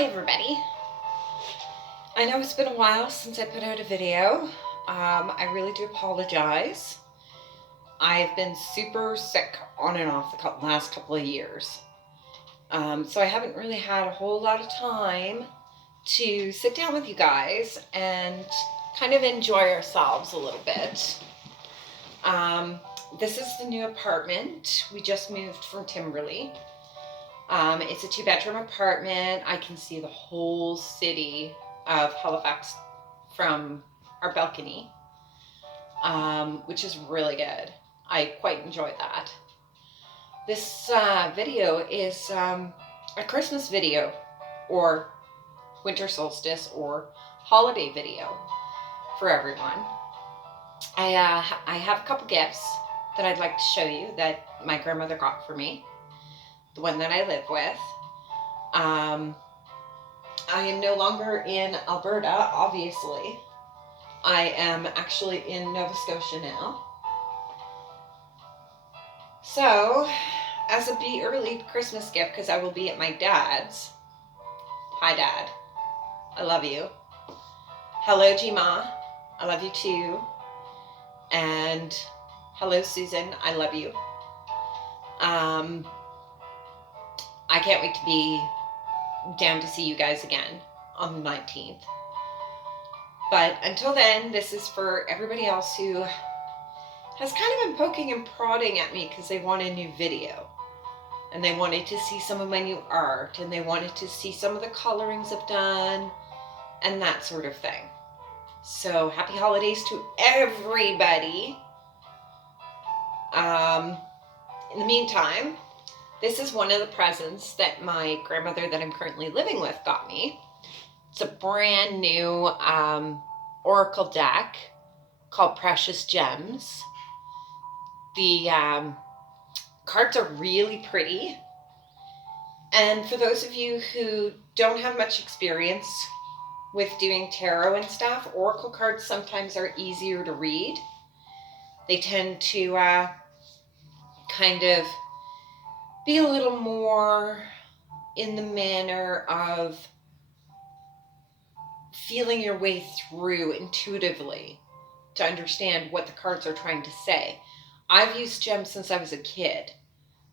Hi everybody. I know it's been a while since I put out a video. I really do apologize. I've been super sick on and off the last couple of years. So I haven't really had a whole lot of time to sit down with you guys and kind of enjoy ourselves a little bit. This is the new apartment. We just moved from Timberley. It's a 2-bedroom apartment. I can see the whole city of Halifax from our balcony, which is really good. I quite enjoy that. This video is a Christmas video, or winter solstice, or holiday video for everyone. I have a couple gifts that I'd like to show you that my grandmother got for me. The one that I live with. I am no longer in Alberta, obviously. I am actually in Nova Scotia now. So, as a be early Christmas gift, because I will be at my dad's. Hi, Dad. I love you. Hello, Jima. I love you too. And hello, Susan. I love you. I can't wait to be down to see you guys again on the 19th. But until then, this is for everybody else who has kind of been poking and prodding at me because they want a new video. And they wanted to see some of my new art, and they wanted to see some of the colorings I've done, and that sort of thing. So happy holidays to everybody. In the meantime, this is one of the presents that my grandmother that I'm currently living with got me. It's a brand new oracle deck called Precious Gems. The cards are really pretty. And for those of you who don't have much experience with doing tarot and stuff, oracle cards sometimes are easier to read. They tend to kind of be a little more in the manner of feeling your way through intuitively to understand what the cards are trying to say. I've used gems since I was a kid.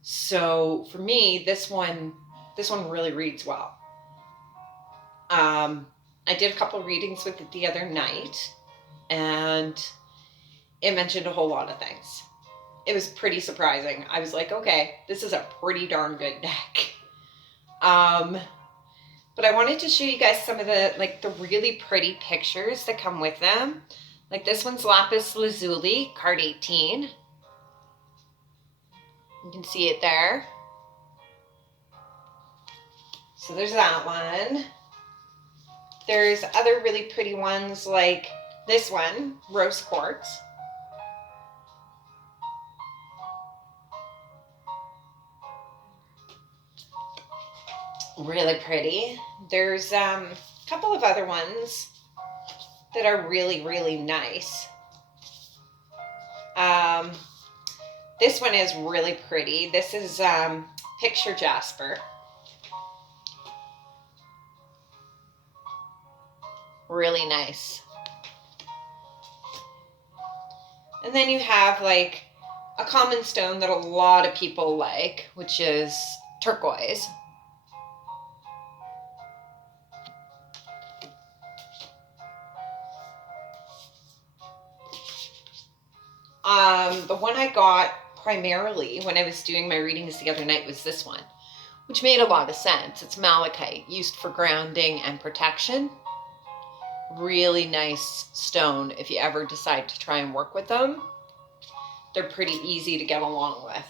So for me, this one really reads well. I did a couple readings with it the other night, and it mentioned a whole lot of things. It was pretty surprising. I was like, okay, this is a pretty darn good deck. But I wanted to show you guys some of the really pretty pictures that come with them. Like this one's Lapis Lazuli, card 18. You can see it there. So there's that one. There's other really pretty ones like this one, Rose Quartz. Really pretty. There's a couple of other ones that are really, really nice. This one is really pretty. This is Picture Jasper. Really nice. And then you have like a common stone that a lot of people like, which is turquoise. The one I got primarily when I was doing my readings the other night was this one, which made a lot of sense. It's malachite, used for grounding and protection. Really nice stone if you ever decide to try and work with them. They're pretty easy to get along with.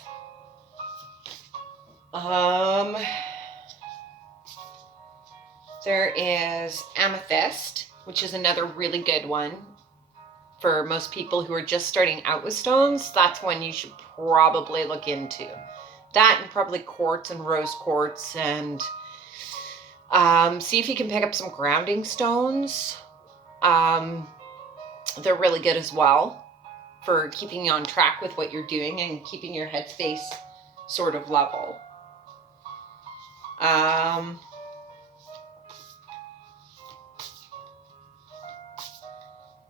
There is amethyst, which is another really good one. For most people who are just starting out with stones, that's one you should probably look into. That and probably quartz and rose quartz, and see if you can pick up some grounding stones. They're really good as well for keeping you on track with what you're doing and keeping your headspace sort of level.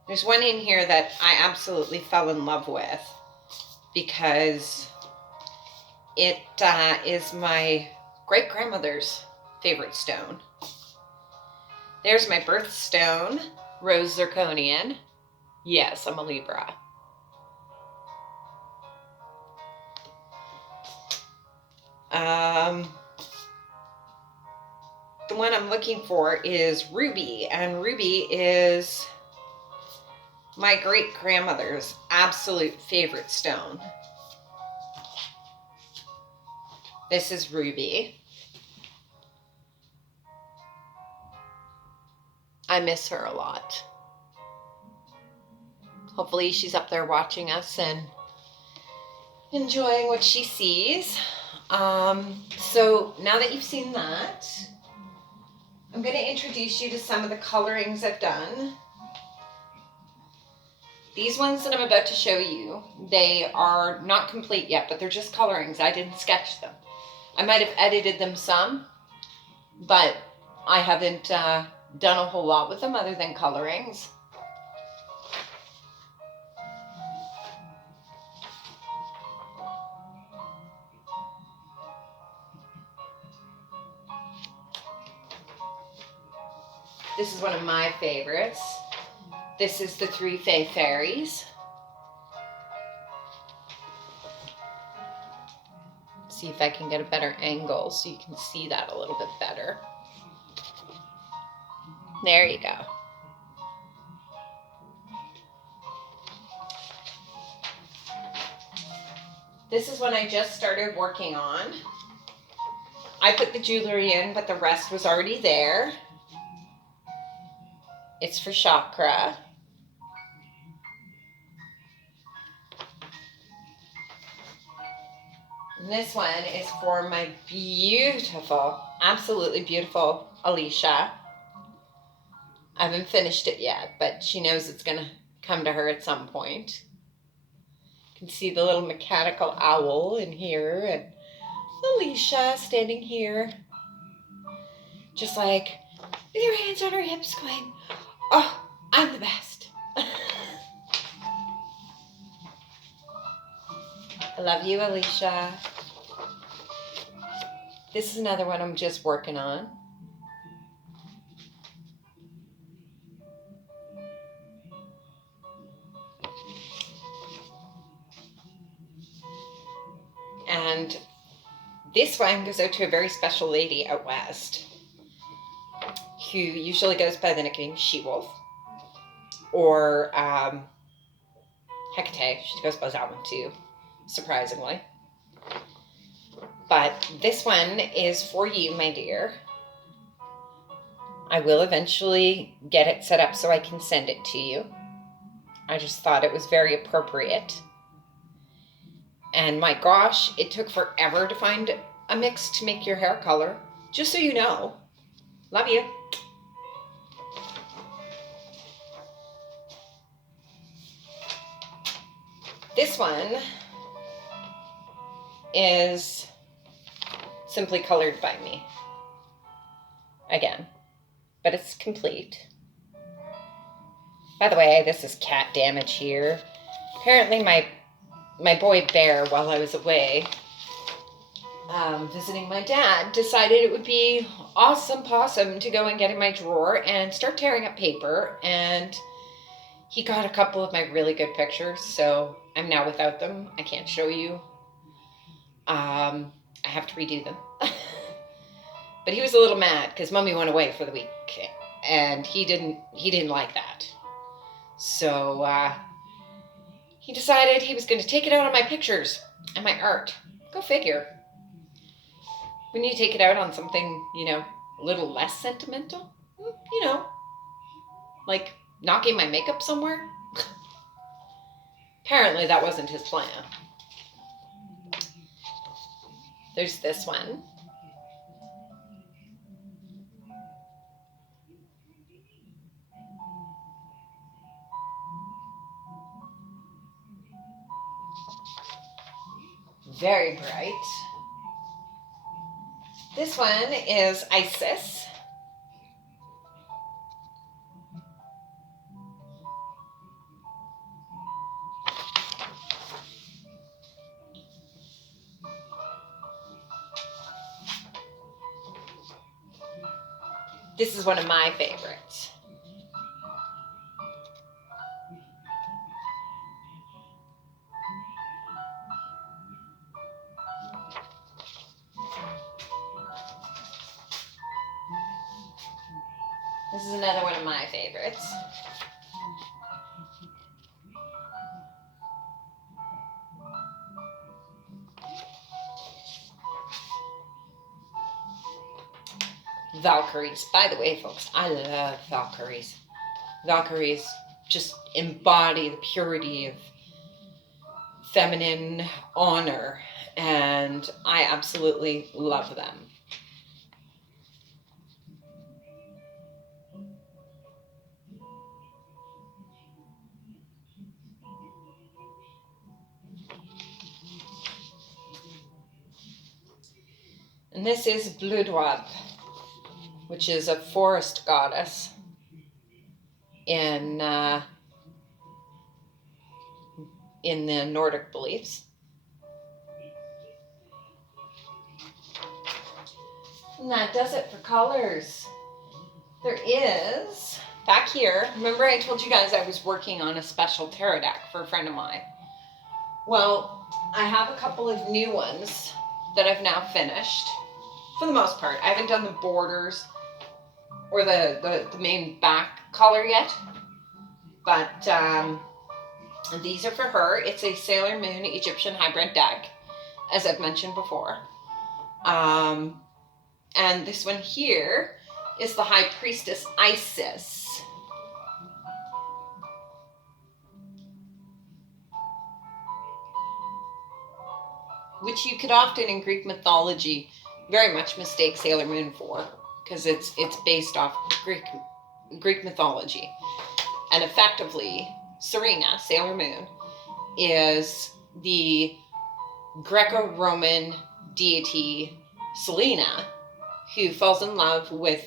There's one in here that I absolutely fell in love with because it is my great-grandmother's favorite stone. There's my birthstone, rose zirconian. Yes, I'm a Libra. The one I'm looking for is ruby, and ruby is my great-grandmother's absolute favorite stone. This is ruby. I miss her a lot. Hopefully she's up there watching us and enjoying what she sees. So now that you've seen that, I'm going to introduce you to some of the colorings I've done. These ones that I'm about to show you, they are not complete yet, but they're just colorings. I didn't sketch them. I might have edited them some, but I haven't done a whole lot with them other than colorings. This is one of my favorites. This is the Three Fey Fairies. See if I can get a better angle so you can see that a little bit better. There you go. This is one I just started working on. I put the jewelry in, but the rest was already there. It's for chakra. And this one is for my beautiful, absolutely beautiful Alicia. I haven't finished it yet, but she knows it's going to come to her at some point. You can see the little mechanical owl in here and Alicia standing here. Just like with your hands on her hips going, oh, I'm the best. I love you, Alicia. This is another one I'm just working on. And this one goes out to a very special lady out west who usually goes by the nickname She-Wolf or Hecate. She goes by that one too, surprisingly. But this one is for you, my dear. I will eventually get it set up so I can send it to you. I just thought it was very appropriate. And my gosh, it took forever to find a mix to make your hair color. Just so you know. Love you. This one is simply colored by me. Again, but it's complete. By the way, this is cat damage here. Apparently my boy Bear, while I was away visiting my dad, decided it would be awesome possum to go and get in my drawer and start tearing up paper, and he got a couple of my really good pictures, so I'm now without them. I can't show you. I have to redo them. But he was a little mad because Mommy went away for the week, and he didn't like that. So he decided he was going to take it out on my pictures and my art. Go figure. We need to take it out on something, a little less sentimental. Like knocking my makeup somewhere. Apparently that wasn't his plan. There's this one. Very bright. This one is Isis. This is one of my favorites. This is another one of my favorites. Valkyries. By the way, folks, I love Valkyries. Valkyries just embody the purity of feminine honor, and I absolutely love them. And this is Blodwab, which is a forest goddess in the Nordic beliefs. And that does it for colors. There is, back here, remember I told you guys I was working on a special tarot deck for a friend of mine? Well, I have a couple of new ones that I've now finished, for the most part. I haven't done the borders or the main back color yet, but these are for her. It's a Sailor Moon Egyptian hybrid deck, as I've mentioned before. And this one here is the High Priestess Isis. Which you could often in Greek mythology very much mistake Sailor Moon for, because it's based off Greek mythology. And effectively, Serena, Sailor Moon, is the Greco-Roman deity Selena, who falls in love with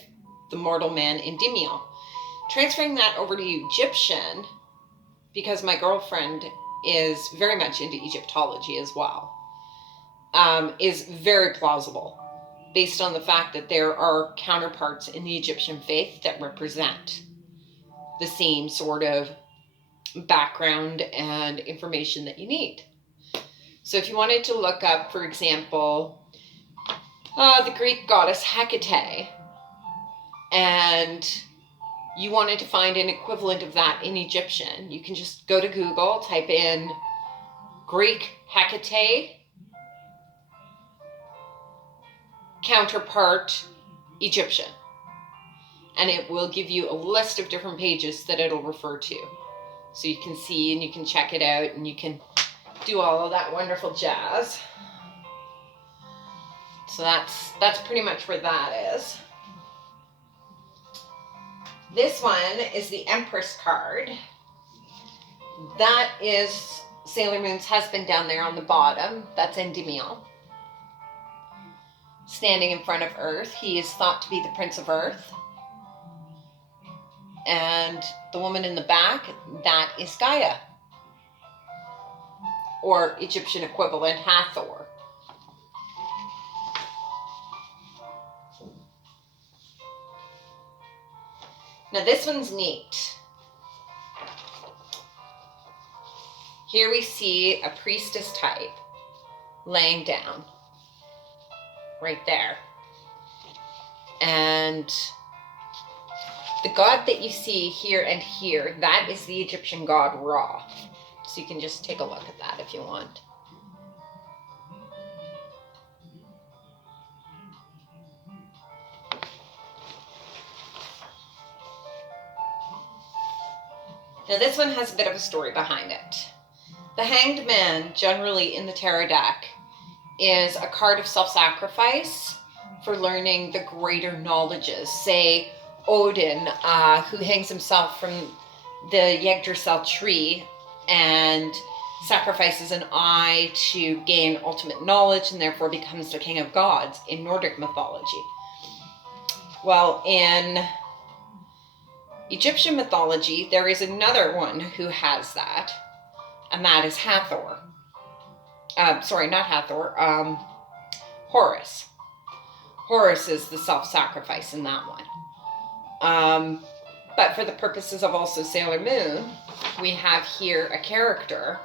the mortal man Endymion. Transferring that over to Egyptian, because my girlfriend is very much into Egyptology as well, is very plausible, based on the fact that there are counterparts in the Egyptian faith that represent the same sort of background and information that you need. So if you wanted to look up, for example, the Greek goddess Hecate, and you wanted to find an equivalent of that in Egyptian, you can just go to Google, type in Greek Hecate counterpart Egyptian, and it will give you a list of different pages that it'll refer to. So you can see and you can check it out and you can do all of that wonderful jazz. So that's pretty much where that is. This one is the Empress card. That is Sailor Moon's husband down there on the bottom. That's Endymion. Standing in front of Earth. He is thought to be the Prince of Earth. And the woman in the back, that is Gaia. Or Egyptian equivalent, Hathor. Now this one's neat. Here we see a priestess type laying down right there. And the god that you see here and here, that is the Egyptian god Ra. So you can just take a look at that if you want. Now this one has a bit of a story behind it. The Hanged Man, generally in the tarot deck, is a card of self-sacrifice for learning the greater knowledges. Say Odin, who hangs himself from the Yggdrasil tree and sacrifices an eye to gain ultimate knowledge and therefore becomes the king of gods in Nordic mythology. Well, in Egyptian mythology, there is another one who has that, and that is Hathor. Sorry, not Hathor, Horus. Horus is the self-sacrifice in that one. But for the purposes of also Sailor Moon, we have here a character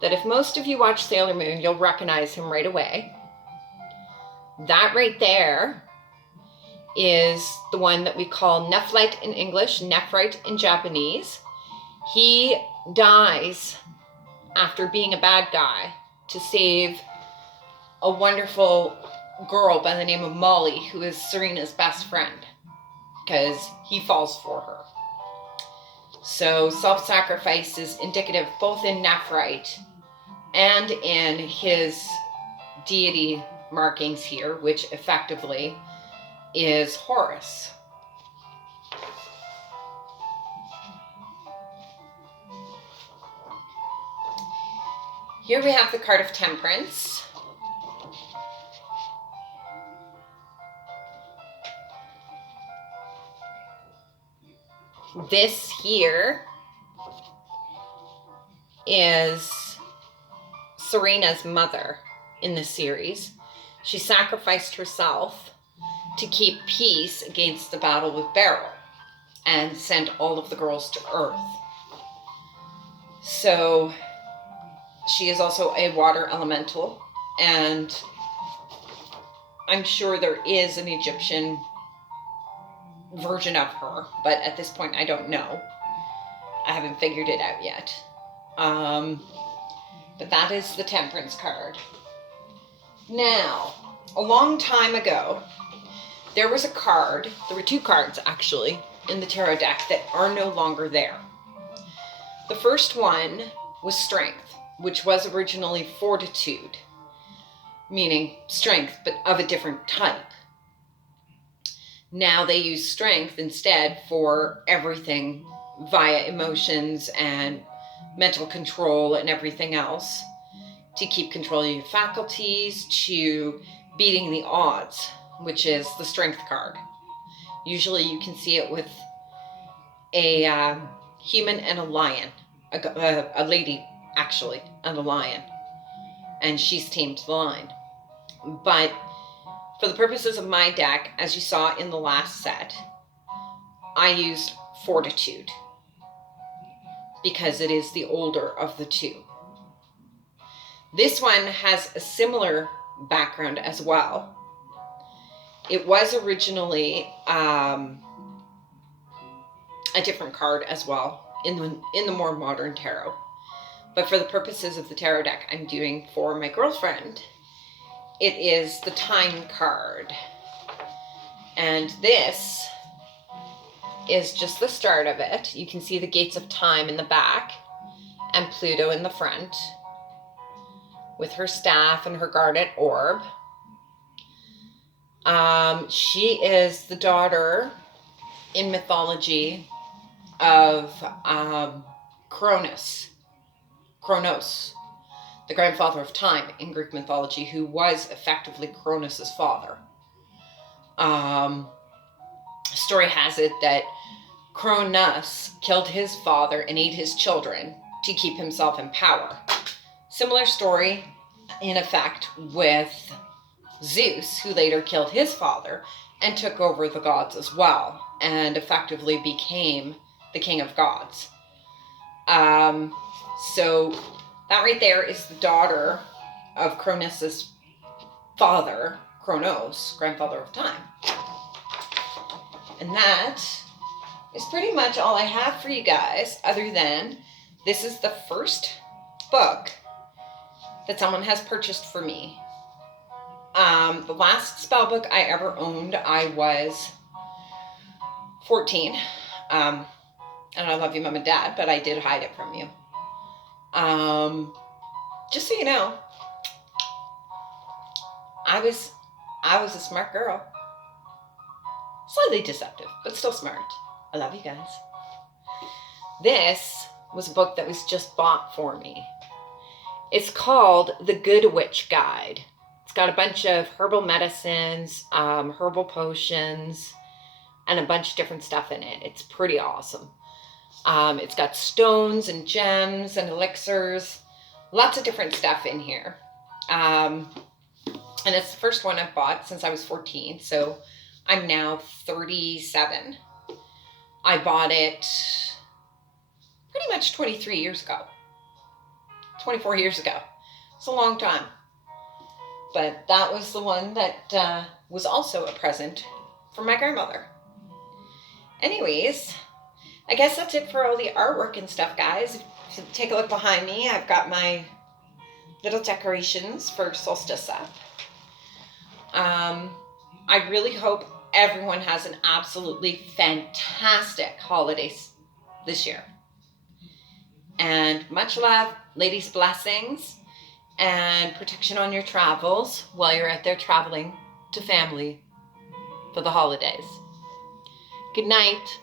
that if most of you watch Sailor Moon, you'll recognize him right away. That right there is the one that we call Nephrite in English, Nephrite in Japanese. He dies after being a bad guy to save a wonderful girl by the name of Molly, who is Serena's best friend, because he falls for her. So self-sacrifice is indicative both in Nephrite and in his deity markings here, which effectively is Horus. Here we have the card of Temperance. This here is Serena's mother in the series. She sacrificed herself to keep peace against the battle with Beryl and sent all of the girls to Earth. So she is also a water elemental, and I'm sure there is an Egyptian version of her, but at this point I don't know. I haven't figured it out yet. But that is the Temperance card. Now, a long time ago, there was a card, there were two cards actually, in the tarot deck that are no longer there. The first one was Strength, which was originally Fortitude, meaning strength, but of a different type. Now they use Strength instead for everything via emotions and mental control and everything else, to keep control of your faculties, to beating the odds, which is the Strength card. Usually you can see it with a human and a lion, a lady actually, and a lion, and she's tamed the lion. But for the purposes of my deck, as you saw in the last set, I used Fortitude because it is the older of the two. This one has a similar background as well. It was originally a different card as well in the more modern tarot. But for the purposes of the tarot deck I'm doing for my girlfriend, it is the Time card. And this is just the start of it. You can see the gates of time in the back and Pluto in the front with her staff and her guarded orb. She is the daughter in mythology of Kronos, the grandfather of time in Greek mythology, who was effectively Kronos' father. Story has it that Kronos killed his father and ate his children to keep himself in power. Similar story, in effect, with Zeus, who later killed his father and took over the gods as well, and effectively became the king of gods. So that right there is the daughter of Kronos' father, Kronos, grandfather of time. And that is pretty much all I have for you guys, other than this is the first book that someone has purchased for me. The last spell book I ever owned, I was 14. And I love you, Mom and Dad, but I did hide it from you. Just so you know, I was a smart girl. Slightly deceptive, but still smart. I love you guys. This was a book that was just bought for me. It's called The Good Witch Guide. It's got a bunch of herbal medicines, herbal potions, and a bunch of different stuff in it. It's pretty awesome. It's got stones and gems and elixirs, lots of different stuff in here. And it's the first one I've bought since I was 14, so I'm now 37. I bought it pretty much 23 years ago, 24 years ago. It's a long time. But that was the one that was also a present from my grandmother. Anyways, I guess that's it for all the artwork and stuff, guys. If you take a look behind me, I've got my little decorations for solstice up. I really hope everyone has an absolutely fantastic holidays this year. And much love, ladies' blessings, and protection on your travels while you're out there traveling to family for the holidays. Good night.